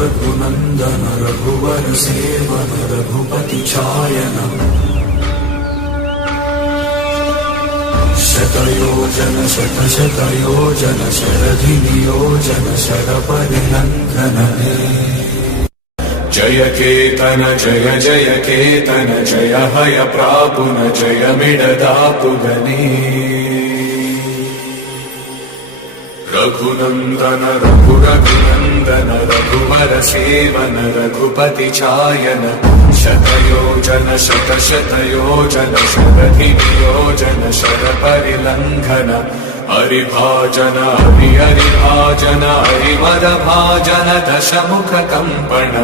रघुनन्दन रघुवर सेवन रघुपति चायन शतयोजन शतशतयोजन शरधि नियोजन शरपरिलङ्घन जय केतन जय जय केतन जय हय प्रापुन जय मिडदापुगने रघुनन्दन रघुनन्दन रघुवर सेवन रघुपति चायन शतयोजन शतशतयोजन शरधि नियोजन शरपरिलङ्घन हरिभाजन हरिभाजन हरिमदभाजन दशमुख कम्पण